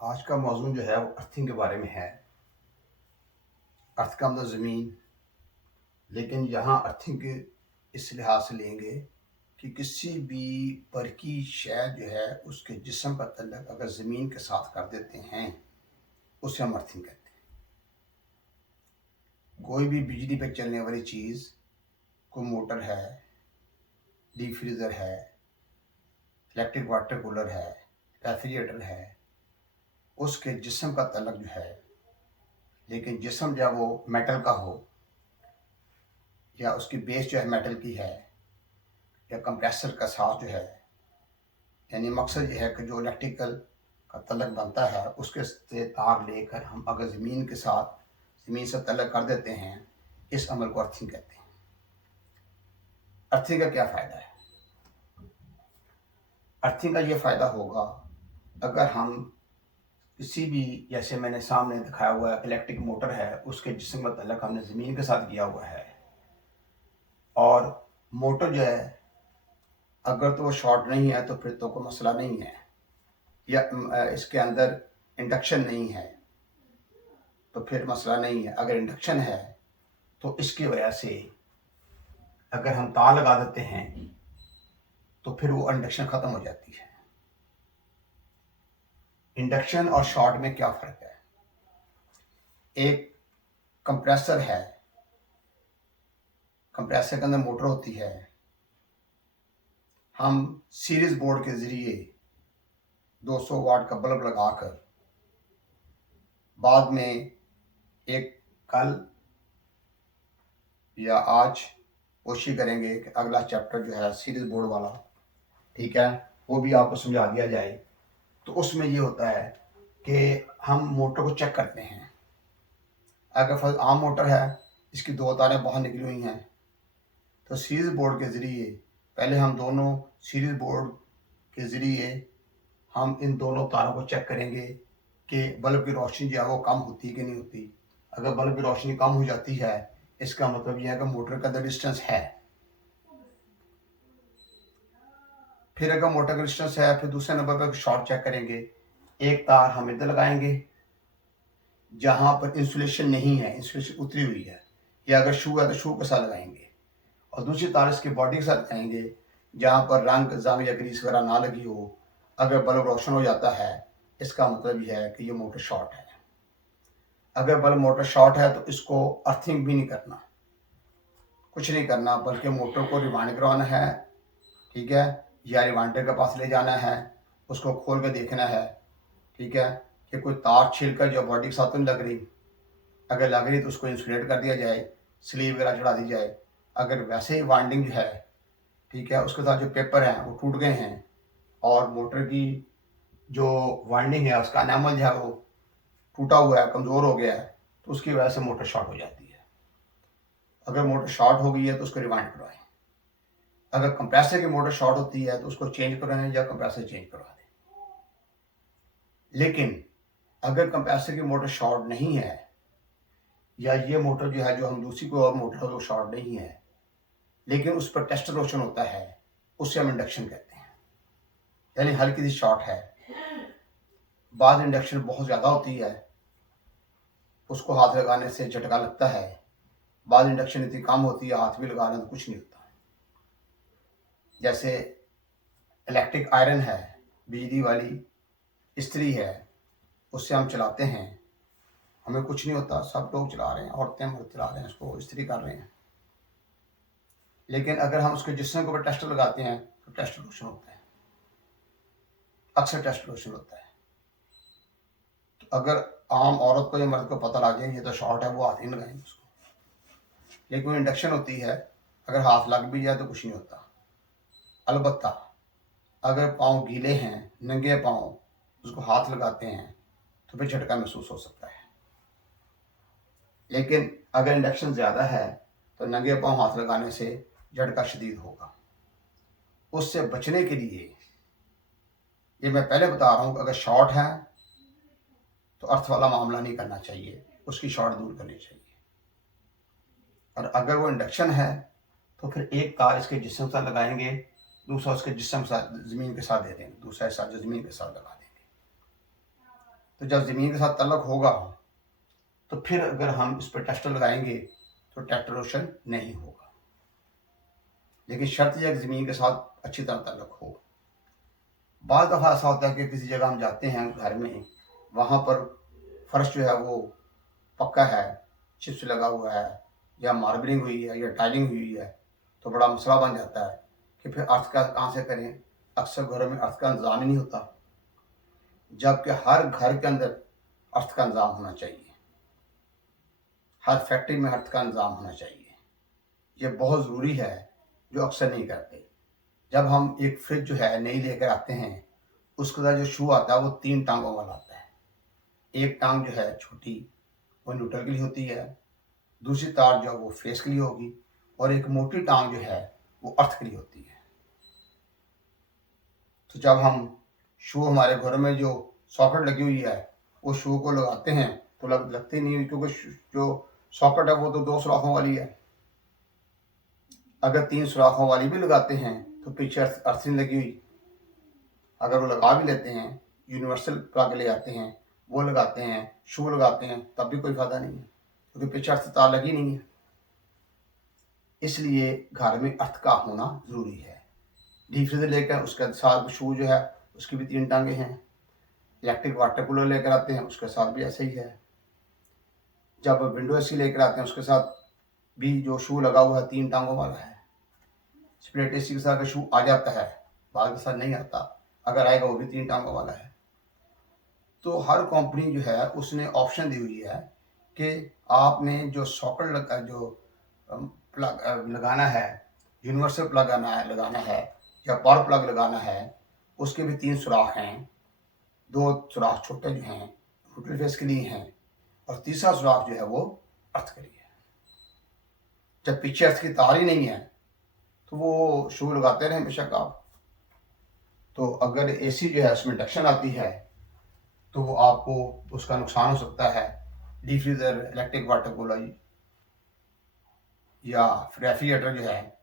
आज का मौजूद जो है वो अर्थिंग के बारे में है। अर्थ का मतलब ज़मीन, लेकिन यहाँ अर्थिंग इस लिहाज से लेंगे कि किसी भी बरकी शय जो है उसके जिस्म का तल्लुक़ अगर ज़मीन के साथ कर देते हैं उसे हम अर्थिंग कहते हैं। कोई भी बिजली पे चलने वाली चीज़, कोई मोटर है, डीप फ्रीज़र है, इलेक्ट्रिक वाटर कूलर है, रेफ्रिजरेटर है, उसके जिस्म का तल्लुक़ जो है, लेकिन जिस्म जब वो मेटल का हो या उसकी बेस जो है मेटल की है या कंप्रेसर का साथ जो है, यानी मकसद ये है कि जो इलेक्ट्रिकल का तल्लुक़ बनता है उसके से तार लेकर हम अगर ज़मीन से तल्लुक़ कर देते हैं, इस अमल को अर्थिंग कहते हैं। अर्थिंग का क्या फ़ायदा है? अर्थिंग का ये फ़ायदा होगा अगर हम किसी भी, जैसे मैंने सामने दिखाया हुआ है, इलेक्ट्रिक मोटर है, उसके जिस्म का तल्लुक़ हमने ज़मीन के साथ किया हुआ है और मोटर जो है अगर तो वो शॉर्ट नहीं है तो फिर तो कोई मसला नहीं है, या इसके अंदर इंडक्शन नहीं है तो फिर मसला नहीं है। अगर इंडक्शन है तो इसकी वजह से अगर हम तार लगा देते हैं तो फिर वो इंडक्शन ख़त्म हो जाती है। इंडक्शन और शॉर्ट में क्या फ़र्क है? एक कंप्रेसर है, कंप्रेसर के अंदर मोटर होती है, हम सीरीज बोर्ड के ज़रिए 200 वाट का बल्ब लगाकर बाद में एक कल या आज कोशिश करेंगे कि अगला चैप्टर जो है सीरीज बोर्ड वाला, ठीक है, वो भी आपको समझा दिया जाए। तो उसमें ये होता है कि हम मोटर को चेक करते हैं। अगर आम मोटर है, इसकी 2 तारें बाहर निकली हुई हैं, तो सीरीज बोर्ड के ज़रिए पहले हम दोनों सीरीज बोर्ड के ज़रिए हम इन दोनों तारों को चेक करेंगे कि बल्ब की रोशनी जो है वो कम होती है कि नहीं होती। अगर बल्ब की रोशनी कम हो जाती है, इसका मतलब यह है कि मोटर का डिस्टेंस है। फिर अगर मोटर का डिस्टेंस है, फिर दूसरे नंबर पर शॉर्ट चेक करेंगे। एक तार हम इधर लगाएंगे जहाँ पर इंसुलेशन नहीं है, इंसुलेशन उतरी हुई है, या अगर शू है तो शू के साथ लगाएंगे, और दूसरी तार इसकी बॉडी के साथ लगाएंगे जहाँ पर रंग जंग या ग्रीस वगैरह ना लगी हो। अगर बल्ब रोशन हो जाता है, इसका मतलब यह है कि ये मोटर शॉर्ट है। अगर बल्ब मोटर शॉर्ट है तो इसको अर्थिंग भी नहीं करना, कुछ नहीं करना, बल्कि मोटर को रिवाइंड करवाना है, ठीक है, या रिवाइंडर के पास ले जाना है, उसको खोल कर देखना है, ठीक है, कि कोई तार छिलकर जो बॉडी के साथ नहीं लग रही। अगर लग रही तो उसको इंसुलेट कर दिया जाए, स्लीव वगैरह चढ़ा दी जाए। अगर वैसे ही वाइंडिंग जो है, ठीक है, उसके साथ जो पेपर हैं वो टूट गए हैं और मोटर की जो वाइंडिंग है उसका एनामल जो है वो टूटा हुआ है, कमज़ोर हो गया है, तो उसकी वजह से मोटर शॉर्ट हो जाती है। अगर मोटर शॉर्ट हो गई है तो उसको रिवाइंड करवाएं। अगर कंप्रेसर की मोटर शॉर्ट होती है तो उसको चेंज करवाएं या कंप्रेसर चेंज करवा दें। लेकिन अगर कंप्रेसर की मोटर शॉर्ट नहीं है, या ये मोटर जो है, जो हम दूसरी कोई और मोटर है वो शॉर्ट नहीं है, लेकिन उस पर टेस्टर रोशन होता है, उससे हम इंडक्शन कहते हैं। यानी हल्की सी शॉर्ट है, बाद इंडक्शन बहुत ज़्यादा होती है, उसको हाथ लगाने से झटका लगता है, बाद इंडक्शन इतनी कम होती है हाथ भी लगा लें तो कुछ नहीं होता। जैसे इलेक्ट्रिक आयरन है, बिजली वाली इस्त्री है, उससे हम चलाते हैं, हमें कुछ नहीं होता, सब लोग चला रहे हैं, औरतें मर्द चला रहे हैं, उसको इस्त्री कर रहे हैं। लेकिन अगर हम उसके जिस्म के ऊपर टेस्टर लगाते हैं तो टेस्ट रोशन होता है, अक्सर टेस्ट रोशन होता है। तो अगर आम औरत को या मर्द को पता लग जाए ये तो शॉर्ट है, वो हाथ नहीं लगाएंगे उसको। लेकिन इंडक्शन होती है, अगर हाथ लग भी जाए तो कुछ नहीं होता। अलबत्ता अगर पाँव गीले हैं, नंगे पाँव, उसको हाथ लगाते हैं तो फिर झटका महसूस हो सकता है। लेकिन अगर इंडक्शन ज़्यादा है तो नंगे पाँव हाथ लगाने से झटका शदीद होगा। उससे बचने के लिए, ये मैं पहले बता रहा हूँ कि अगर शॉर्ट है तो अर्थ वाला मामला नहीं करना चाहिए, उसकी शॉर्ट दूर करनी चाहिए। और अगर वो इंडक्शन है तो फिर एक तार इसके जिस्म के साथ लगाएंगे, दूसरा उसके जिस्म के साथ ज़मीन के साथ दे देंगे, दूसरा हिस्सा जो ज़मीन के साथ लगा देंगे। तो जब ज़मीन के साथ ताल्लुक़ होगा तो फिर अगर हम इस पर टेस्टर लगाएंगे तो ट्रैक्टर रोशन नहीं होगा, लेकिन शर्त यह है कि ज़मीन के साथ अच्छी तरह ताल्लुक़ हो। बाद दफ़ा ऐसा होता है कि किसी जगह हम जाते हैं घर में, वहाँ पर फर्श जो है वो पक्का है, चिप्स लगा हुआ है या मार्बलिंग हुई है या टाइलिंग हुई है, तो बड़ा मसला बन जाता है कि फिर अर्थ का कहाँ से करें। अक्सर घरों में अर्थ का इंतज़ाम ही नहीं होता, जबकि हर घर के अंदर अर्थ का इंतज़ाम होना चाहिए, हर फैक्ट्री में अर्थ का इंतज़ाम होना चाहिए। ये बहुत ज़रूरी है, जो अक्सर नहीं करते। जब हम एक फ्रिज जो है नई लेकर आते हैं, उसके साथ जो शू आता है वो 3 टांगों वाला आता है। एक टांग जो है छोटी, वो न्यूट्रल के लिए होती है, दूसरी तार जो है वो फेस के लिए होगी, और एक मोटी टांग जो है वो अर्थ के लिए होती है। तो जब हम शू हमारे घरों में जो सॉकेट लगी हुई है, वो शू को लगाते हैं तो लगती नहीं, क्योंकि जो सॉकेट है वो तो 2 सुराखों वाली है। अगर 3 सुराखों वाली भी लगाते हैं तो पीछे अर्थिंग लगी हुई, अगर वो लगा भी लेते हैं, यूनिवर्सल प्लग ले आते हैं, वो लगाते हैं, शू लगाते हैं, तब भी कोई फायदा नहीं है, क्योंकि पीछे अर्थ तार लगी नहीं है। इसलिए घर में अर्थ का होना ज़रूरी है। डीप फ्रीजर लेकर उसके साथ शू जो है उसकी भी 3 टांगे हैं। इलेक्ट्रिक वाटर कूलर लेकर आते हैं, उसके साथ भी ऐसे ही है। जब विंडो एसी लेकर आते हैं, उसके साथ भी जो शू लगा हुआ है 3 टांगों वाला है। स्प्लिट एसी के साथ अगर शू आ जाता है, बाद के साथ नहीं आता, अगर आएगा वो भी 3 टांगों वाला है। तो हर कंपनी जो है उसने ऑप्शन दी हुई है कि आपने जो सॉकेट जो प्लग लगाना है, यूनिवर्सल प्लग लगाना है या पावर प्लग लगाना है, उसके भी 3 सुराख हैं। 2 सुराख छोटे जो हैं न्यूट्रल फेस के लिए हैं, और तीसरा सुराख जो है वो अर्थ के लिए है। जब पीछे अर्थ की तार ही नहीं है तो वो शू लगाते रहें बेशक आप, तो अगर एसी जो है उसमें इंडक्शन आती है तो वो आपको उसका नुकसान हो सकता है। Deep freezer, electric water cooler या रेफ्रिजरेटर जो है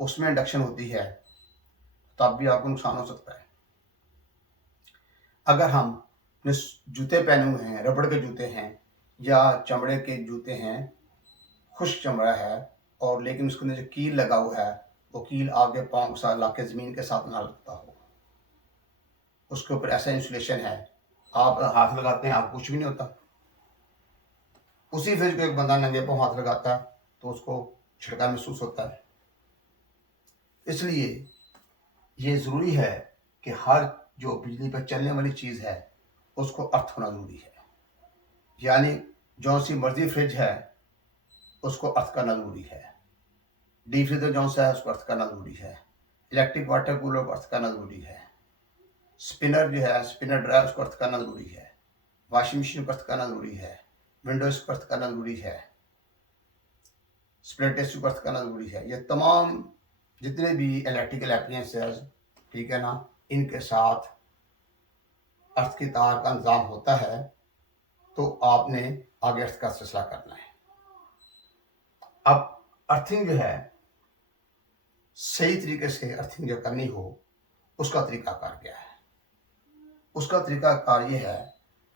उसमें इंडक्शन होती है, तब भी आपको नुकसान हो सकता है। अगर हम जूते पहने हुए हैं, रबड़ के जूते हैं या चमड़े के जूते हैं, खुश्क चमड़ा है, और लेकिन उसके अंदर जो कील लगा हुआ है वो कील आपके पाँव के साथ लाके ज़मीन के साथ ना लगता हो, उसके ऊपर ऐसा इंसुलेशन है, आप हाथ लगाते हैं आपको कुछ भी नहीं होता। उसी फ्रिज को एक बंदा नंगे पाँव हाथ लगाता है तो उसको छिड़का महसूस होता है। इसलिए ये ज़रूरी है कि हर जो बिजली पर चलने वाली चीज़ है उसको अर्थ होना ज़रूरी है। यानी जौन सी मर्जी फ्रिज है उसको अर्थ करना ज़रूरी है, डीप फ्रीजर जौन सा है उसको अर्थ करना ज़रूरी है, इलेक्ट्रिक वाटर कूलर को अर्थ करना ज़रूरी है, स्पिनर जो है स्पिनर ड्रायर उसको अर्थ करना ज़रूरी है, वॉशिंग मशीन को अर्थ करना ज़रूरी है, विंडोज को अर्थ करना ज़रूरी है, स्प्लिट एसी को अर्थ करना ज़रूरी है। ये तमाम जितने भी इलेक्ट्रिकल एप्लायंसेस, ठीक है ना, इनके साथ अर्थ की तार का इंतज़ाम होता है, तो आपने आगे अर्थ का सिलसिला करना है। अब अर्थिंग जो है सही तरीके से अर्थिंग जो करनी हो, उसका तरीकाकार क्या है? उसका तरीकाकार ये है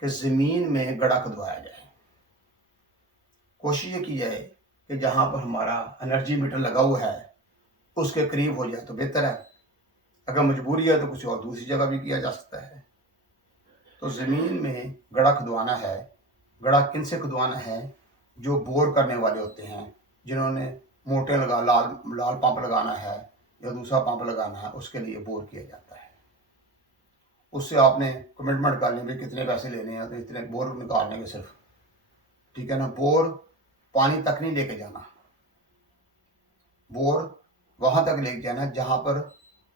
कि ज़मीन में गड्ढा खुदवाया जाए। कोशिश ये की जाए कि जहाँ पर हमारा एनर्जी मीटर लगा हुआ है उसके करीब हो जाए तो बेहतर है। अगर मजबूरी है तो कुछ और दूसरी जगह भी किया जा सकता है। तो ज़मीन में गड्ढा खुदवाना है। गड्ढा किन से खुदवाना है? जो बोर करने वाले होते हैं, जिन्होंने मोटे लाल पंप लगाना है या दूसरा पंप लगाना है, उसके लिए बोर किया जाता है। उससे आपने कमिटमेंट कर ली भाई कितने पैसे लेने हैं, तो इतने बोर निकालने के सिर्फ, ठीक है ना। बोर पानी तक नहीं लेके जाना, बोर वहां तक लेके जाना जहां पर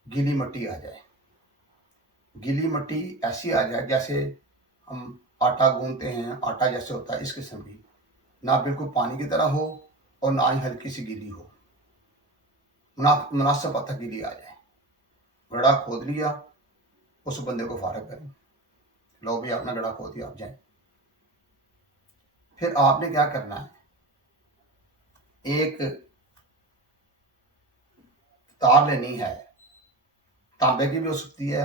गीली मिट्टी आ जाए। गीली मिट्टी ऐसी आ जाए जैसे हम आटा गूंथते हैं, आटा जैसे होता है इस किस्म की, ना बिल्कुल पानी की तरह हो और ना ही हल्की सी गीली हो, मुनासिब हद तक गीली आ जाए। गड्ढा खोद लिया, उस बंदे को फारग करें, लो भी आपने गड्ढा खोद दिया, आप जाए। फिर आपने क्या करना है, एक तार लेनी है, तांबे की भी हो सकती है,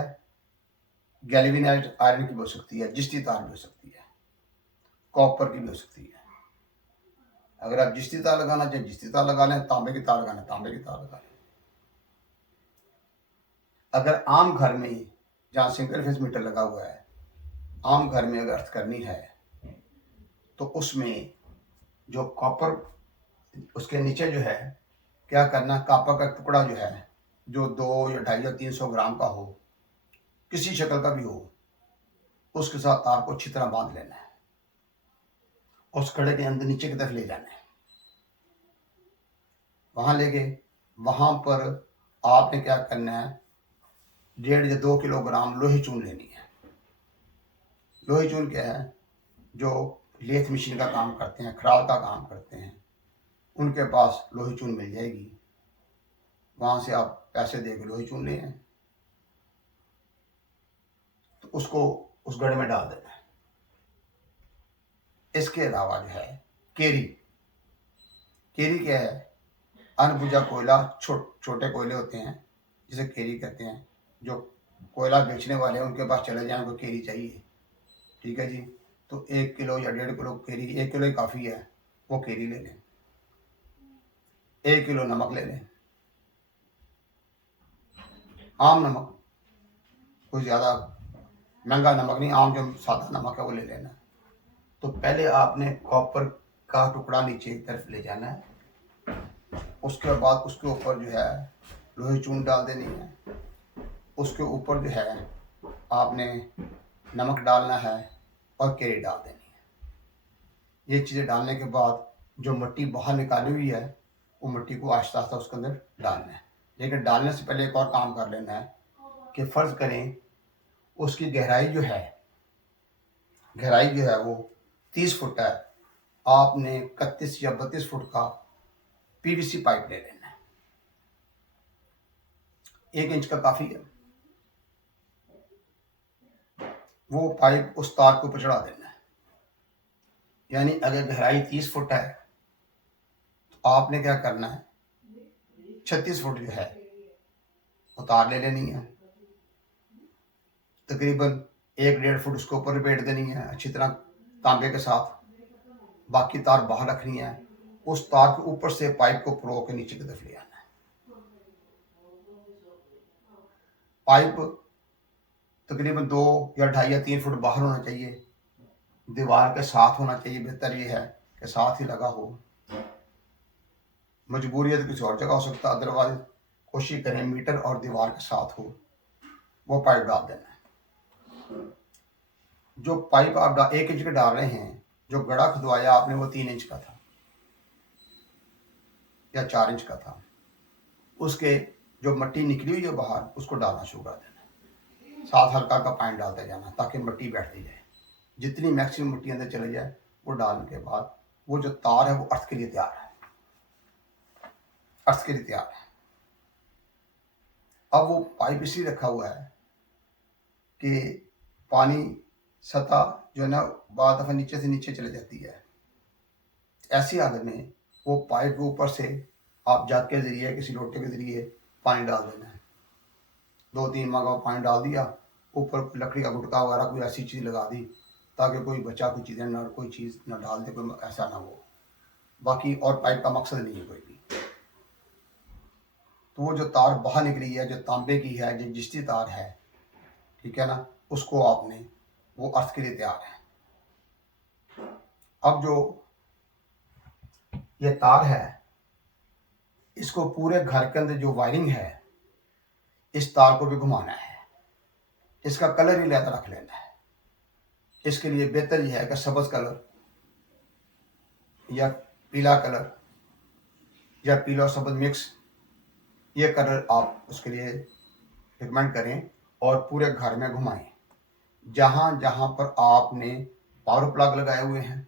गैल्वेनाइज्ड आयरन की भी हो सकती है, जिस्ती तार भी हो सकती है, कॉपर की भी हो सकती है। अगर आप जिस्ती तार लगाना चाहें जिस्ती तार लगा लें, तांबे की तार लगाना तांबे की तार लगा लें। अगर आम घर में ही जहाँ सिंगल फेज मीटर लगा हुआ है, आम घर में अगर अर्थ करनी है तो उसमें जो कॉपर, उसके नीचे जो है क्या करना, कॉपर का टुकड़ा जो है जो 2 या 2.5 या 300 ग्राम का हो, किसी शक्ल का भी हो, उसके साथ तार को अच्छी तरह बांध लेना है, उस कड़े के अंदर नीचे की तरफ ले जाना है। वहां ले गए, वहां पर आपने क्या करना है, 1.5 या 2 किलोग्राम लोही चून लेनी है। लोही चून क्या है, जो लेथ मशीन का काम करते हैं, खराल का काम करते हैं, उनके पास लोही चून मिल जाएगी, वहां से आप पैसे दे के लोही चून ले आए, तो उसको उस गड़े में डाल देना है। इसके अलावा जो है केरी, केरी क्या है, अनबुझा कोयला, छोटे कोयले होते हैं जिसे केरी कहते हैं। जो कोयला बेचने वाले हैं उनके पास चले जाएं, उनको केरी चाहिए, ठीक है जी, तो 1 किलो या 1.5 किलो केरी, 1 किलो ही काफ़ी है, वो केरी ले लें। 1 किलो नमक ले लें, आम नमक, कोई ज़्यादा महंगा नमक नहीं, आम जो सादा नमक है वो ले लेना। तो पहले आपने कॉपर का टुकड़ा नीचे की तरफ ले जाना है, उसके बाद उसके ऊपर जो है लोहे चून डाल देनी है, उसके ऊपर जो है आपने नमक डालना है और केरी डाल देनी है। ये चीज़ें डालने के बाद जो मिट्टी बाहर निकाली हुई है, वो मिट्टी को आहिस्ता आहिस्ता उसके अंदर डालना है। लेकिन डालने से पहले एक और काम कर लेना है कि फ़र्ज़ करें उसकी गहराई जो है, गहराई जो है वो 30 फुट है, आपने 31 या 32 फुट का पीवीसी पाइप ले लेना है, 1 इंच का काफ़ी है। वो पाइप उस तार के ऊपर चढ़ा देना है। यानी अगर गहराई 30 फुट है तो आपने क्या करना है, 36 फुट जो है वो तार ले लेनी है, तकरीबन 1-1.5 फुट उसके ऊपर लपेट देनी है अच्छी तरह तांबे के साथ, बाकी तार बाहर रखनी है। उस तार के ऊपर से पाइप को पुरो के नीचे की तरफ ले आना है। पाइप तकरीबन 2 या 2.5 या 3 फुट बाहर होना चाहिए, दीवार के साथ होना चाहिए, बेहतर ये है कि साथ ही लगा हो। मजबूरी है तो किसी और जगह हो सकता है, अदरवाइज कोशिश करें मीटर और दीवार के साथ हो, वो पाइप डाल देना है। जो पाइप आप 1 इंच का डाल रहे हैं, जो गड़ा खुदवाया आपने वो 3 इंच का था या 4 इंच का था, उसके जो मिट्टी निकली हुई है बाहर, उसको डालना शुरू कर देना, साथ हल्का का पानी डालते जाना ताकि मिट्टी बैठती जाए। जितनी मैक्सिमम मिट्टी अंदर चली जाए वो डालने के बाद वो जो तार है वो अर्थ के लिए तैयार है, अर्थ के लिए तैयार है। अब वो पाइप इसलिए रखा हुआ है कि पानी सतह जो है ना बाद दफ़ा नीचे से नीचे चले जाती है, ऐसी हालत में वो पाइप के ऊपर से आप जग के ज़रिए किसी लोटे के ज़रिए पानी डाल देना है। 2-3 मग पानी डाल दिया, ऊपर लकड़ी का गुटका वगैरह कोई ऐसी चीज़ लगा दी ताकि कोई बच्चा कोई चीज़ें ना, कोई चीज़ ना डाल दे, कोई ऐसा ना हो। बाकी और पाइप का मकसद नहीं है कोई भी। तो वो जो तार बाहर निकली है, जो तांबे की है, जो जिस्ती तार है, ठीक है ना, उसको आपने, वो अर्थ के लिए तैयार है। अब जो ये तार है, इसको पूरे घर के अंदर जो वायरिंग है, इस तार को भी घुमाना है, इसका कलर ही लहदा रख लेना है। इसके लिए बेहतर यह है कि सब्ज़ कलर या पीला कलर या पीला सब्ज़ मिक्स, ये कलर आप उसके लिए रिकमेंड करें और पूरे घर में घुमाएं। जहाँ जहाँ पर आपने पावर प्लग लगाए हुए हैं,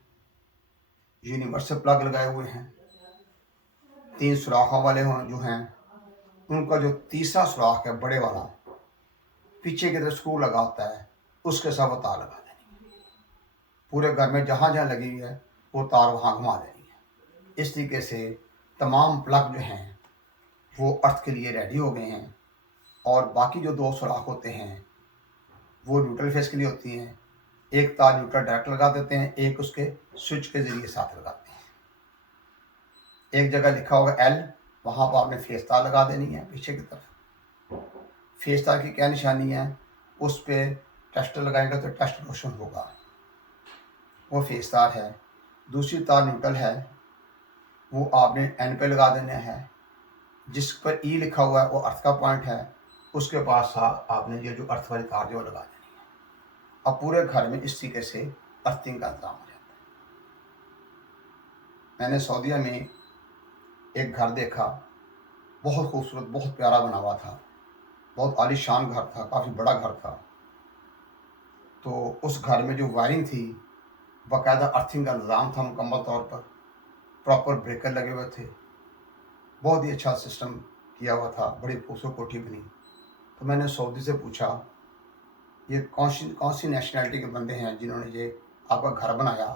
यूनिवर्सल प्लग लगाए हुए हैं, 3 सुराखों वाले जो हैं, उनका जो तीसरा सुराख है बड़े वाला, पीछे की तरफ स्क्रू लगा होता है, उसके साथ वो तार लगा देनी है। पूरे घर में जहाँ जहाँ लगी हुई है वो तार वहाँ घुमा देनी है। इस तरीके से तमाम प्लग जो हैं वो अर्थ के लिए रेडी हो गए हैं, और बाकी जो 2 सुराख होते हैं वो न्यूट्रल फेस के लिए होती हैं। एक तार न्यूट्रल डायरेक्ट लगा देते हैं, एक उसके स्विच के ज़रिए साथ लगाते हैं। एक जगह लिखा होगा L, वहाँ पर आपने फेस तार लगा देनी है पीछे की तरफ। फेस तार की क्या निशानी है, उस पर टेस्टर लगाएंगे तो टेस्ट रोशन होगा, वो फेस तार है। दूसरी तार न्यूट्रल है, वो आपने N पे लगा देना है। जिस पर E लिखा हुआ है वो अर्थ का पॉइंट है, उसके पास आपने ये जो अर्थ वाली तार जो लगा देनी है। अब पूरे घर में इस तरीके से अर्थिंग का इंतजाम हो जाता है। मैंने सऊदीया में एक घर देखा, बहुत खूबसूरत, बहुत प्यारा बना हुआ था, बहुत आलीशान घर था, काफ़ी बड़ा घर था। तो उस घर में जो वायरिंग थी, बाकायदा अर्थिंग का इंतज़ाम था मुकम्मल तौर पर, प्रॉपर ब्रेकर लगे हुए थे, बहुत ही अच्छा सिस्टम किया हुआ था, बड़ी खूबसूरत कोठी बनी। तो मैंने सऊदी से पूछा, ये कौन सी नेशनैलिटी के बंदे हैं जिन्होंने ये आपका घर बनाया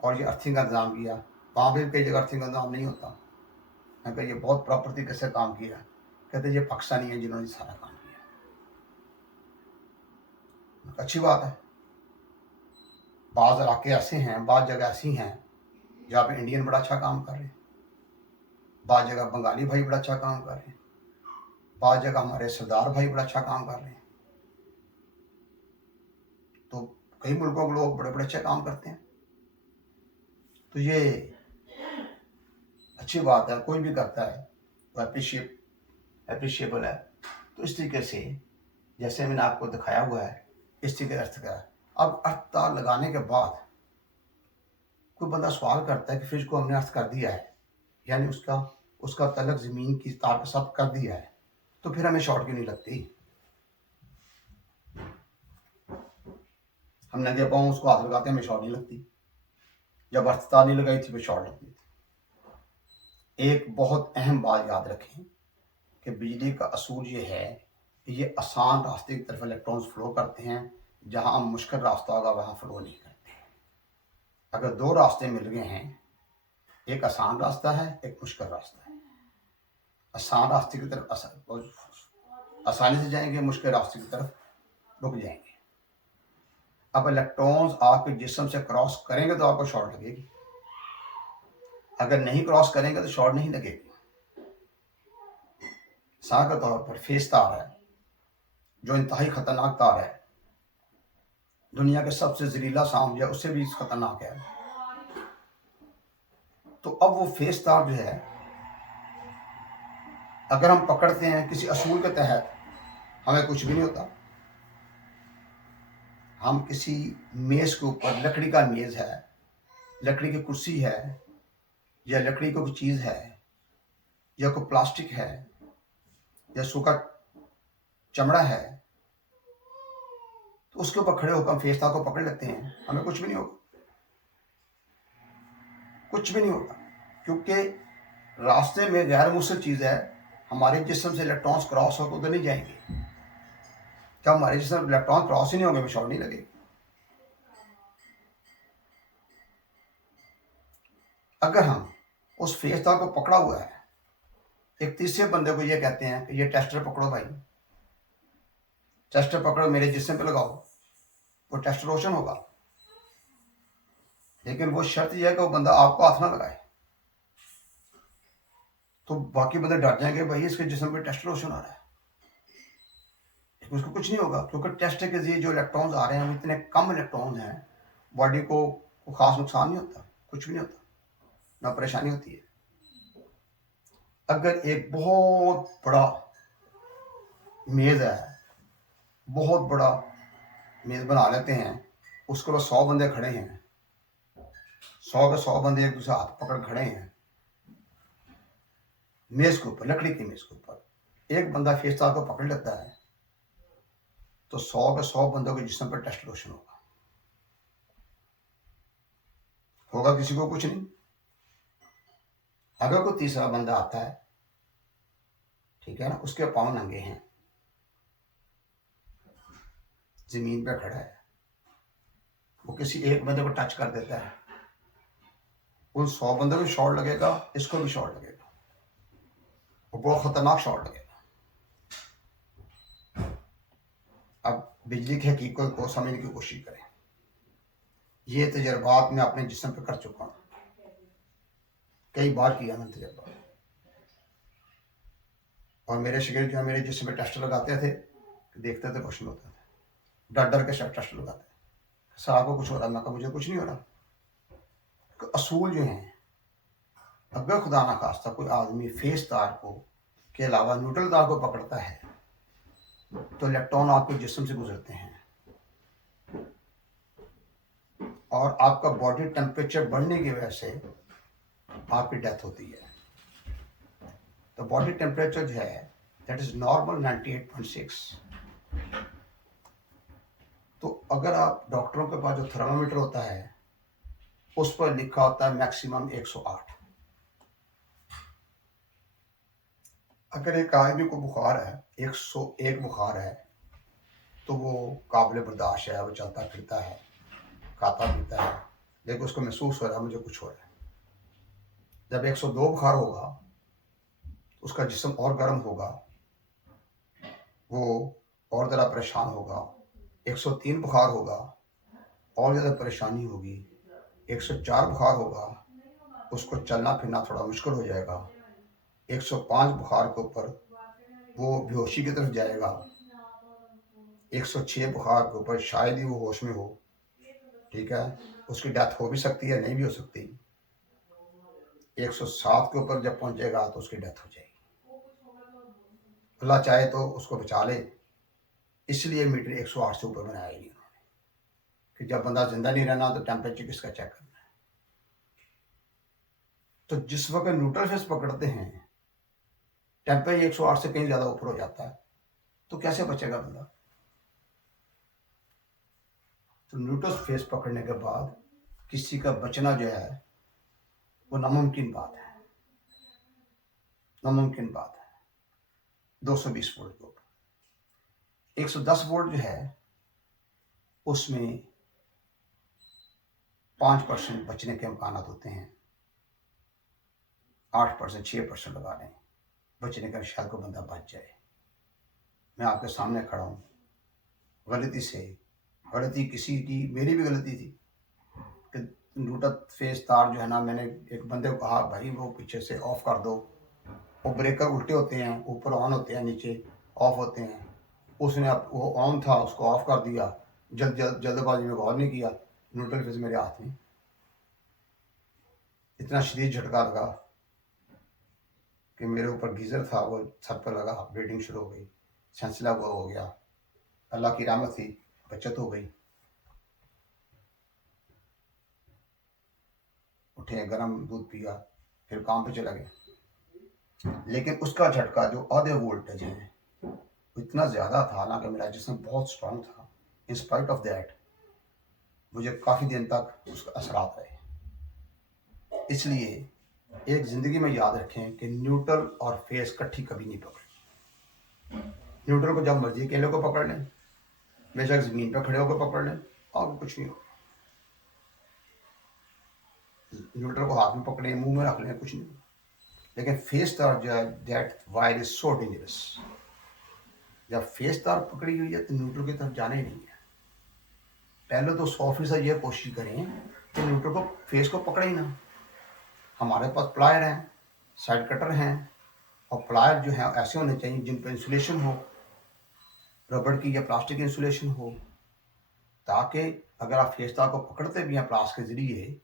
और ये अर्थिंग का इंतज़ाम किया? वहाँ भी कई जगह अर्थिंग का इंतज़ाम नहीं होता। मैं कहा ये बहुत प्रॉपर तरीके से काम किया। कहते ये पाकिस्तानी है जिन्होंने सारा काम किया। अच्छी बात है। बाज़ इलाके ऐसे हैं, बाज़ जगह ऐसी हैं जहाँ पे इंडियन बड़ा अच्छा काम कर रहे हैं, बाज़ जगह बंगाली भाई बड़ा अच्छा काम कर रहे हैं, बाज़ जगह हमारे सरदार भाई बड़ा अच्छा काम कर रहे हैं। तो कई मुल्कों के लोग बड़े बड़े अच्छे काम करते हैं। तो ये अच्छी बात है, कोई भी करता है वो एप्रिशिएबल है। तो इस तरीके से जैसे मैंने आपको दिखाया हुआ है, इस तरीके अर्थ का। अब अर्थ तार लगाने के बाद कोई बंदा सवाल करता है कि फ्रिज को हमने अर्थ कर दिया है, यानी उसका तल्लक ज़मीन की तार के साथ कर दिया है, तो फिर हमें शॉर्ट क्यों नहीं लगती? हम नंगे पाँव उसको हाथ लगाते हैं, हमें शॉर्ट नहीं लगती। जब अर्थ तार नहीं लगाई थी फिर शॉर्ट लगती थी। एक बहुत अहम बात याद रखें कि बिजली का असूल ये है कि ये आसान रास्ते की तरफ इलेक्ट्रॉन्स फ्लो करते हैं, जहाँ मुश्किल रास्ता होगा वहाँ फ्लो नहीं करते। अगर दो रास्ते मिल गए हैं, एक आसान रास्ता है, एक मुश्किल रास्ता है। आसान रास्ते की तरफ आसानी से जाएंगे, मुश्किल रास्ते की तरफ रुक जाएंगे। अब इलेक्ट्रॉन्स आपके जिस्म से क्रॉस करेंगे तो आपको शॉर्ट लगेगी, अगर नहीं क्रॉस करेंगे तो शॉर्ट नहीं लगेगी। मिसाल के तौर पर फेस तार है जो इंतहाई खतरनाक तार है, दुनिया के सबसे जहरीला सांप है उससे भी खतरनाक है। तो अब वो फेस तार जो है, अगर हम पकड़ते हैं किसी असूल के तहत, हमें कुछ भी नहीं होता। हम किसी मेज के ऊपर, लकड़ी का मेज है, लकड़ी की कुर्सी है, या लकड़ी की कोई चीज़ है, या कोई प्लास्टिक है, या सूखा चमड़ा है, तो उसके ऊपर खड़े होकर हम फेस तार को पकड़ लेते हैं, हमें कुछ भी नहीं होगा, कुछ भी नहीं होगा। क्योंकि रास्ते में गैर मुस्लिम चीज़ है, हमारे जिस्म से इलेक्ट्रॉन्स क्रॉस होकर उधर नहीं जाएंगे। जब हमारे जिस्म इलेक्ट्रॉन क्रॉस ही नहीं होंगे, हमें शॉर्ट नहीं लगेगी। अगर हम उस फेस तार को पकड़ा हुआ है, एक तीसरे बंदे को ये कहते हैं कि ये टेस्टर पकड़ो भाई, टेस्टर पकड़ो, मेरे जिस्म पे लगाओ, वो टेस्टर रोशन होगा। लेकिन वो शर्त यह है कि वो बंदा आपको हाथ ना लगाए, तो बाकी बंदे डर जाएंगे, भाई इसके जिस्म पे टेस्टर रोशन आ रहा है, उसको कुछ नहीं होगा। क्योंकि टेस्टर के जरिए जो इलेक्ट्रॉन्स आ रहे हैं, इतने कम इलेक्ट्रॉन्स हैं, बॉडी को खास नुकसान नहीं होता, कुछ भी नहीं होता, ना परेशानी होती है। अगर एक बहुत बड़ा मेज़ है, बहुत बड़ा मेज़ बना लेते हैं, उसके ऊपर 100 बंदे खड़े हैं, 100 के 100 बंदे एक दूसरे हाथ पकड़ खड़े हैं मेज़ के ऊपर, लकड़ी की मेज़ के ऊपर, एक बंदा फेस तार को पकड़ लेता है, तो 100 के 100 बंदों के जिस्म पर टेस्ट रोशन होगा किसी को कुछ नहीं। अगर कोई तीसरा बंदा आता है, ठीक है ना, उसके पाँव नंगे हैं, जमीन पे खड़ा है, वो किसी एक बंदे को टच कर देता है, उन 100 बंदों को शॉट लगेगा, इसको भी शॉट लगेगा, वो बहुत खतरनाक शॉट लगेगा। अब बिजली की हकीकत को समझने की कोशिश करें। ये तजर्बात मैं अपने जिस्म पे कर चुका हूँ, कई बार किया मैंने तजर्बा। और मेरे शागिर्द जो है मेरे जिस्म पे टेस्ट लगाते थे, देखते थे कुछ नहीं होता था, डर डर के टेस्ट लगाते थे। साहब को कुछ हो रहा, मैं कहा मुझे कुछ नहीं हो रहा। असूल जो हैं, अगर खुदा ना खास्ता कोई आदमी फेस तार को के अलावा न्यूट्रल तार को पकड़ता है तो इलेक्ट्रॉन आपके जिस्म से गुजरते हैं और आपका बॉडी टेम्परेचर बढ़ने की वजह से आपकी डेथ होती है। तो बॉडी टेम्परेचर जो है दैट इज नॉर्मल 98.6। तो अगर आप डॉक्टरों के पास जो थर्मामीटर होता है उस पर लिखा होता है मैक्सिमम 108। अगर एक आदमी को बुखार है, 101 बुखार है, तो वो काबिल बर्दाश्त है, वो चलता फिरता है, खाता पीता है, लेकिन उसको महसूस हो रहा है मुझे कुछ हो रहा है। जब 102 बुखार होगा उसका जिस्म और गर्म होगा, वो और ज़्यादा परेशान होगा। 103 बुखार होगा, और ज़्यादा परेशानी होगी। 104 बुखार होगा, उसको चलना फिरना थोड़ा मुश्किल हो जाएगा। 105 बुखार के ऊपर वो बेहोशी की तरफ जाएगा। 106 बुखार के ऊपर शायद ही वो होश में हो, ठीक है, उसकी डेथ हो भी सकती है, नहीं भी हो सकती। 107 के ऊपर जब पहुंचेगा तो उसकी डेथ हो जाएगी। अल्लाह चाहे तो उसको बचा ले, इसलिए मीटर 108 से ऊपर बनाया ही उन्होंने कि जब बंदा जिंदा नहीं रहना तो टेम्परेचर किसका चेक करना है। तो जिस वक्त न्यूट्रल फेस पकड़ते हैं टेम्परेचर 108 से कहीं ज़्यादा ऊपर हो जाता है, तो कैसे बचेगा बंदा। तो न्यूट्रल फेस पकड़ने के बाद किसी का बचना जो है वो नामुमकिन बात है, नामुमकिन बात है। 220 वोल्ट के ऊपर 110 वोल्ट जो है उसमें 5% बचने के इम्कान होते हैं। 8%, 6% लगा लें बचने का, शायद को बंदा बच जाए। मैं आपके सामने खड़ा हूँ, गलती से, गलती किसी की, मेरी भी गलती थी कि न्यूट्रल फेस तार जो है ना, मैंने एक बंदे को कहा भाई वो पीछे से ऑफ कर दो, वो ब्रेकर उल्टे होते हैं, ऊपर ऑन होते हैं, नीचे ऑफ होते हैं। उसने वो ऑन था उसको ऑफ कर दिया, जल्दबाजी में गौर नहीं किया, न्यूट्रल फेस मेरे हाथ में। इतना शदीद झटका लगा कि मेरे ऊपर गीज़र था वो सर पर लगा, ब्लीडिंग शुरू हो गई, सेंसला वो हो गया। अल्लाह की रहमत थी, बचत हो गई। उठे, गर्म दूध पिया, फिर काम पे चला गया। लेकिन उसका झटका जो आधे वोल्टेज है इतना ज़्यादा था, हालांकि मेरा जिस्म बहुत स्ट्रांग था, इन स्पाइट ऑफ दैट मुझे काफ़ी दिन तक उसका असरात रहे। इसलिए एक ज़िंदगी में याद रखें कि न्यूट्रल और फेस इकट्ठी कभी नहीं पकड़े। न्यूट्रल को जब मर्जी अकेले को पकड़ लें, बेशक ज़मीन पर खड़े होकर पकड़ लें, आगे कुछ नहीं होगा। न्यूट्रल को हाथ में पकड़े, मुंह में रख लें, कुछ नहीं। लेकिन फेस तार जो है that wire is so dangerous. जब फेस तार पकड़ी हुई है तो न्यूट्रल की तरफ जाना ही नहीं है। पहले तो 100% ये कोशिश करें कि न्यूट्रल को, फेस को पकड़े ही ना। हमारे पास प्लायर हैं, साइड कटर हैं, और प्लायर जो है ऐसे होने चाहिए जिन पर इंसुलेशन हो, रबड़ की या प्लास्टिक की इंसुलेशन हो, ताकि अगर आप फेस तार को पकड़ते भी हैं प्लास के जरिए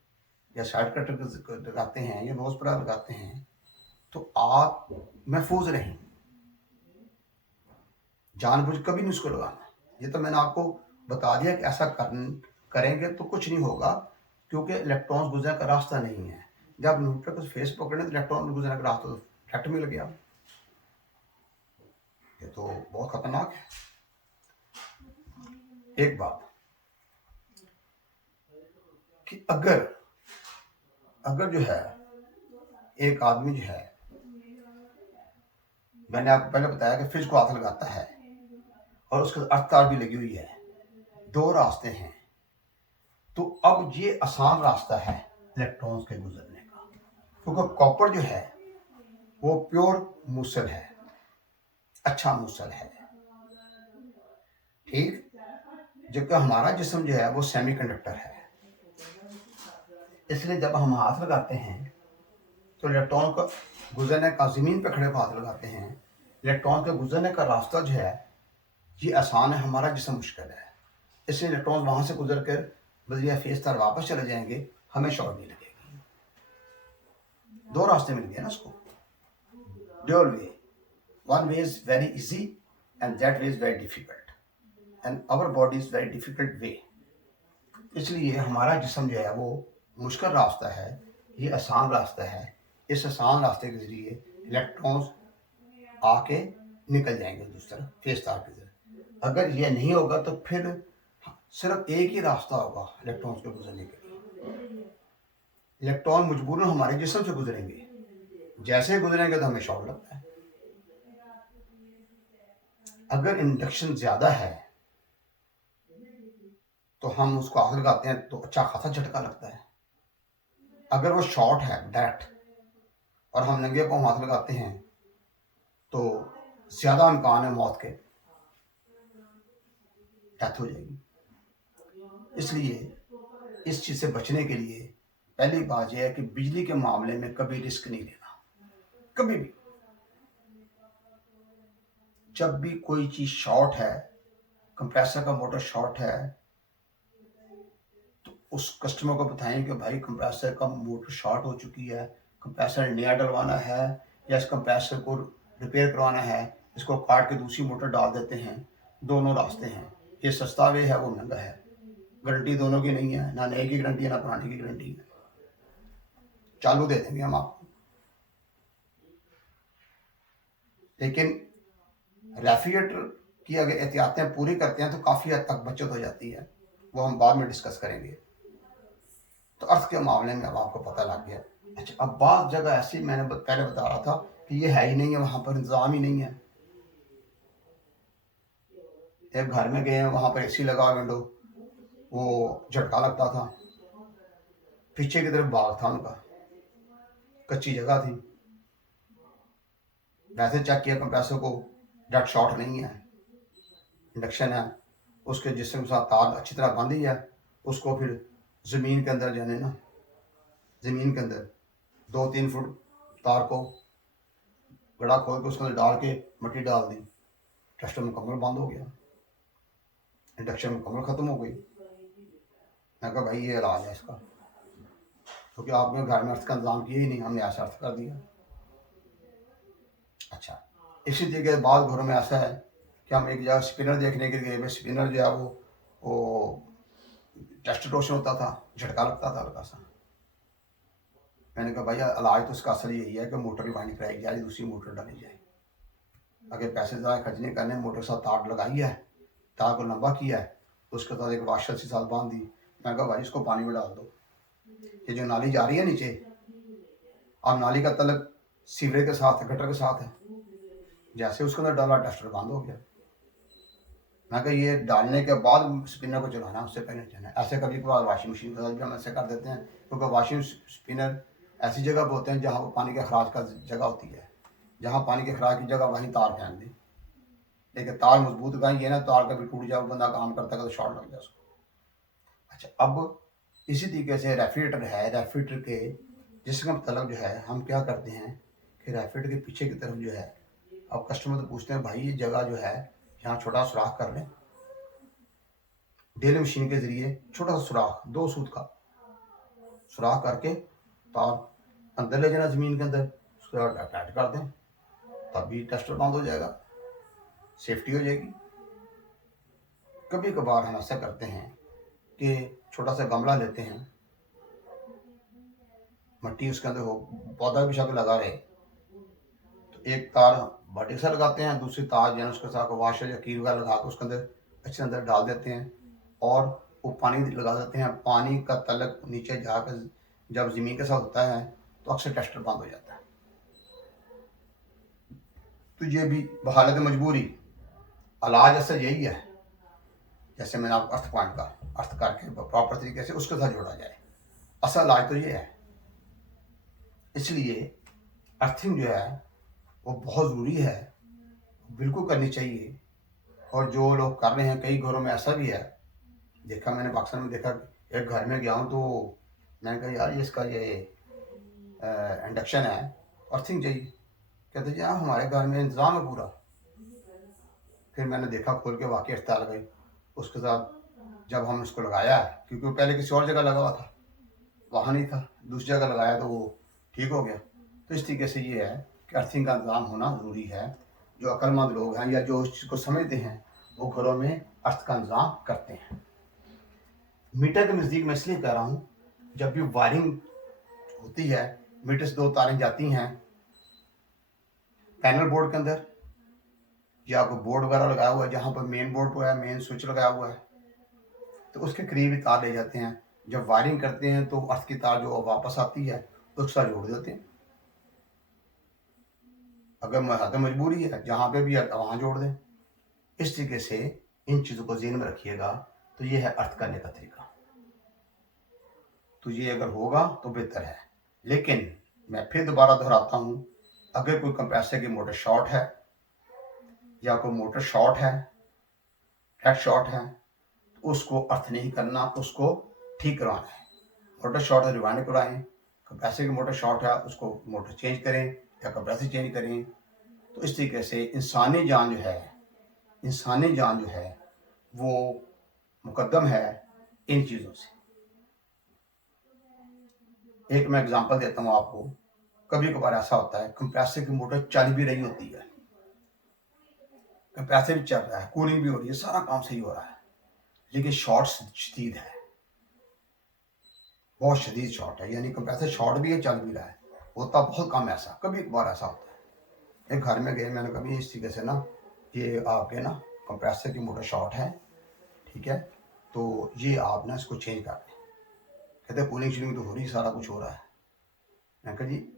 या साइड कटर लगाते हैं या नोज पर लगाते हैं तो आप महफूज रहें। जानबूझ कभी नहीं उसको लगाना। ये तो मैंने आपको बता दिया कि ऐसा करेंगे तो कुछ नहीं होगा, क्योंकि इलेक्ट्रॉन्स गुजरने का रास्ता नहीं है। जब न्यूट्रल को फेस पकड़े तो इलेक्ट्रॉन गुजरने का रास्ता तो डायरेक्ट मिल गया। ये तो बहुत खतरनाक है। एक बात कि अगर जो है एक आदमी जो है, मैंने आपको पहले बताया कि फ्रिज को हाथ लगाता है और उसके अर्थ तार भी लगी हुई है, 2 रास्ते हैं। तो अब ये आसान रास्ता है इलेक्ट्रॉन्स के गुजरने का, क्योंकि कॉपर जो है वो प्योर मूसल है, अच्छा मूसल है, ठीक। जबकि हमारा जिस्म जो है वो सेमीकंडक्टर है, इसलिए जब हम हाथ लगाते हैं तो इलेक्ट्रॉन का गुजरने का, ज़मीन पर खड़े हाथ लगाते हैं, इलेक्ट्रॉन के गुजरने का रास्ता जो है ये आसान है, हमारा जिस्म मुश्किल है। इसलिए इलेक्ट्रॉन वहाँ से गुजर कर बजरिया फेस तक वापस चले जाएंगे, हमें शॉर्ट नहीं लगेगी। दो रास्ते मिल गए ना उसको, dual way. One way is very easy and that way is very difficult and our body is very difficult way. इसलिए हमारा जिस्म जो है वो मुश्किल रास्ता है, ये आसान रास्ता है। इस आसान रास्ते के जरिए इलेक्ट्रॉन्स आके निकल जाएंगे दूसरी तरफ फेस तार की तरफ। अगर ये नहीं होगा तो फिर सिर्फ एक ही रास्ता होगा इलेक्ट्रॉन्स के गुजरने के लिए। इलेक्ट्रॉन मजबूरन हमारे जिस्म से गुजरेंगे, जैसे गुजरेंगे तो हमें शॉक लगता है। अगर इंडक्शन ज्यादा है तो हम उसको हाथ लगाते हैं तो अच्छा खासा झटका लगता है। अगर वो शॉर्ट है डायरेक्ट और हम नंगे पांव हाथ लगाते हैं तो ज्यादा इम्कान है मौत के, डेथ हो जाएगी। इसलिए इस चीज से बचने के लिए पहली बात यह है कि बिजली के मामले में कभी रिस्क नहीं लेना, कभी भी। जब भी कोई चीज शॉर्ट है, कंप्रेसर का मोटर शॉर्ट है, तो उस कस्टमर को बताएं कि भाई कंप्रेसर का मोटर शॉर्ट हो चुकी है, कंप्रेसर नया डलवाना है या इस कंप्रेसर को रिपेयर करवाना है, इसको काट के दूसरी मोटर डाल देते हैं। दोनों रास्ते हैं, ये सस्ता वे है, वो महंगा है। गारंटी दोनों की नहीं है, ना नए की गारंटी है ना पुराने की गारंटी है। चालू दे देंगे हम आपको, लेकिन रेफ्रिजरेटर की अगर एहतियातें पूरी करते हैं तो काफ़ी हद तक बचत हो जाती है, वो हम बाद में डिस्कस करेंगे। तो अर्थ के मामले में अब आपको पता लग गया। अच्छा, अब बात जगह ऐसी मैंने पहले बता रहा था कि ये है ही नहीं है, वहाँ पर इंतज़ाम ही नहीं है। एक घर में गए हैं, वहाँ पर एसी लगा विंडो, वो झटका लगता था, पीछे की तरफ बाग था उनका, कच्ची जगह थी। वैसे चेक किया कंप्रेसर को, डायरेक्ट शॉर्ट नहीं है, इंडक्शन है। उसके जिसम के साथ तार अच्छी तरह बांधी है, उसको फिर ज़मीन के अंदर जाने ना, ज़मीन के अंदर 2-3 फुट तार को गड़ा खोल के उसके अंदर डाल के मिट्टी डाल दी, टेस्टर मुकम्मल बंद हो गया, इंडक्शन मुकम्मल ख़त्म हो गई। मैं कहा भाई ये इलाज है इसका, क्योंकि आपने घर में अर्थ का इंतजाम किया ही नहीं, हमने ऐसा अर्थ कर दिया। अच्छा, इसी तरीके बाद घरों में ऐसा है कि हम एक जगह स्पिनर देखने के लिए, स्पिनर जो है वो टेस्ट रोशन होता था, झटका लगता था हल्का सा। मैंने कहा भाई इलाज तो इसका असल यही है कि मोटर रिवाइंड कराई जाए, दूसरी मोटर डाली जाए। अगर पैसे ज़्यादा खर्चने करने, मोटर के साथ तार लगाई है, तार को लंबा किया है, उसके साथ एक वाशर से साथ बांध दी। मैं कहा भाई इसको पानी में डाल दो, ये जो नाली जा रही है नीचे, अब नाली का तलक सीवरेज के साथ है, गटर के साथ है, जैसे उसके अंदर डाला टेस्टर बंद हो गया। मैं कहा ये डालने के बाद स्पिनर को चलाना, उससे पहले चलाना। ऐसे कभी कभार वाशिंग मशीन के साथ भी हम ऐसे कर देते हैं, क्योंकि वाशिंग स्पिनर ऐसी जगह पर होते हैं जहाँ पानी के अखराज का जगह होती है, जहाँ पानी के अखराज की जगह वहीं तार फेंक दें। लेकिन तार मजबूत लगाएं, ये ना तार कभी टूट जाए, बंदा काम करता है तो शॉर्ट लग जाए उसको। अच्छा, अब इसी तरीके से रेफ्रिजरेटर है, रेफ्रिजरेटर के जिसका मतलब जो है हम क्या करते हैं कि रेफ्रिजरेटर के पीछे की तरफ जो है, अब कस्टमर तो पूछते हैं भाई ये जगह जो है यहाँ छोटा सुराख कर लें, ड्रिल मशीन के जरिए छोटा सा सुराख, 2 सूत का सुराख करके तार अंदर ले जाना ज़मीन के अंदर, उसके बाद टाइट कर दें, तब भी टेस्टर बंद हो जाएगा, सेफ्टी हो जाएगी। कभी कभार हम ऐसा करते हैं कि छोटा सा गमला लेते हैं, मिट्टी उसके अंदर हो, पौधा भी शक लगा रहे, तो एक तार बाल्टी से लगाते हैं, दूसरी तार जो है उसके साथ वाशर या कील वगैरह लगा के उसके अंदर अच्छे अंदर डाल देते हैं और वो पानी लगा देते हैं। पानी का तलक नीचे जाकर जब ज़मीन के साथ होता है तो अक्सर टेस्टर बंद हो जाता है। तो ये भी बहालत मजबूरी, इलाज असल यही है, जैसे मैंने आपको अर्थ पॉइंट का अर्थ करके प्रॉपर तरीके से उसके साथ जोड़ा जाए, असल इलाज तो ये है। इसलिए अर्थिंग जो है वो बहुत ज़रूरी है, बिल्कुल करनी चाहिए। और जो लोग कर रहे हैं, कई घरों में ऐसा भी है देखा मैंने पाकिस्तान में देखा, एक घर में गया हूँ तो मैंने कहा यार ये इसका ये इंडक्शन है, अर्थिंग चाहिए। कहते जी हाँ हमारे घर में इंतज़ाम है पूरा। फिर मैंने देखा खोल के, वाकई अस्पताल गई उसके साथ। जब हम इसको लगाया, क्योंकि वो पहले किसी और जगह लगा हुआ था, वहाँ नहीं था, दूसरी जगह लगाया तो वो ठीक हो गया। तो इस तरीके से ये है कि अर्थिंग का इंतज़ाम होना ज़रूरी है। जो अक्लमंद लोग हैं या जो इस चीज़ को समझते हैं वो घरों में अर्थ का इंतज़ाम करते हैं। मीटर के नज़दीक मैं इसलिए कह रहा हूँ, जब भी वायरिंग होती है, मीटर से 2 तारें जाती हैं पैनल बोर्ड के अंदर, या कोई बोर्ड वगैरह लगाया हुआ है जहाँ पर मेन बोर्ड है, मेन स्विच लगाया हुआ है, तो उसके करीब ही तार ले जाते हैं। जब वायरिंग करते हैं तो अर्थ की तार जो वापस आती है उसके साथ जोड़ देते हैं। अगर मजबूरी है जहाँ पे भी है वहाँ जोड़ दें। इस तरीके से इन चीज़ों को ज़हन में रखिएगा। तो ये है अर्थ करने का तरीका। तो ये अगर होगा तो बेहतर है। लेकिन मैं फिर दोबारा दोहराता हूँ, अगर कोई कंप्रेसर की मोटर शॉर्ट है या कोई मोटर शॉर्ट है, हेड शॉर्ट है, तो उसको अर्थ नहीं करना, उसको ठीक करवाना है। मोटर शॉर्ट है रिवाइंड करवाएं, कंप्रेसर की मोटर शॉर्ट है उसको मोटर चेंज करें या कंप्रेसर चेंज करें। तो इस तरीके से इंसानी जान जो है वो मुकद्दम है इन चीज़ों से। एक मैं एग्जांपल देता हूँ आपको। कभी कभार ऐसा होता है कंप्रेसर की मोटर चल भी रही होती है, कंप्रेसर भी चल रहा है, कूलिंग भी हो रही है, सारा काम सही हो रहा है, लेकिन शॉर्ट शदीद है, बहुत शदीद शॉर्ट है, यानी कंप्रेसर शॉर्ट भी है चल भी रहा है। होता बहुत कम ऐसा, कभी कभार ऐसा होता है। एक घर में गए, मैंने कभी इस तरीके से ना कि आपके ना कंप्रेसर की मोटर शॉर्ट है, ठीक है, तो ये आप ना इसको चेंज कर दें। कहते कूलिंग शूलिंग तो हो रही, सारा कुछ हो रहा है। मैं कहा जी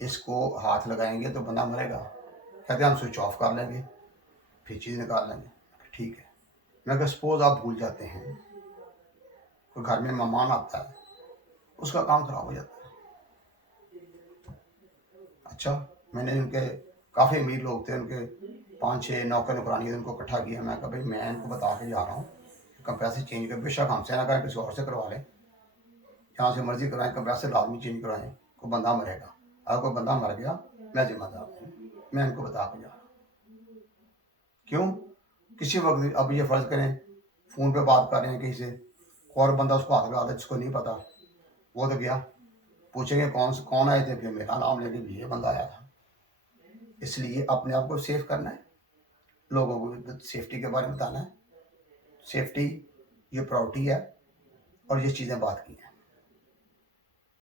इसको हाथ लगाएंगे तो बंदा मरेगा। कहते हम स्विच ऑफ कर लेंगे फिर चीज़ निकाल लेंगे। ठीक है। मैं कहा सपोज आप भूल जाते हैं, कोई घर में मेहमान आता है, उसका काम खराब हो जाता है। अच्छा, मैंने उनके काफ़ी अमीर लोग थे, उनके 5-6 नौकर नौकरानी उनको इकट्ठा किया। मैं कहा भाई मैं इनको बता के जा रहा हूँ कंप्रेसर चेंज कर, बेशक हमसे ना करें, किसी और से करवा लें, जहाँ से मर्जी कराएं, कंप्रेसर लाजमी चेंज कराएं, कोई बंदा मरेगा। अगर कोई बंदा मर गया मैं जिम्मेदार हूँ, मैं इनको बता के जा रहा हूँ। क्यों? किसी वक्त अब ये फ़र्ज़ करें फ़ोन पे बात कर रहे हैं किसी से, और बंदा उसको हाथ लगा दे जिसको नहीं पता, वो तो गया, पूछेंगे कौन आए थे, फिर मेरा नाम लेके भी ये बंदा आया था। इसलिए अपने आप को सेफ करना है, लोगों को भी सेफ्टी के बारे में बताना है। सेफ्टी ये प्रायोरिटी है, और ये चीज़ें बात की हैं।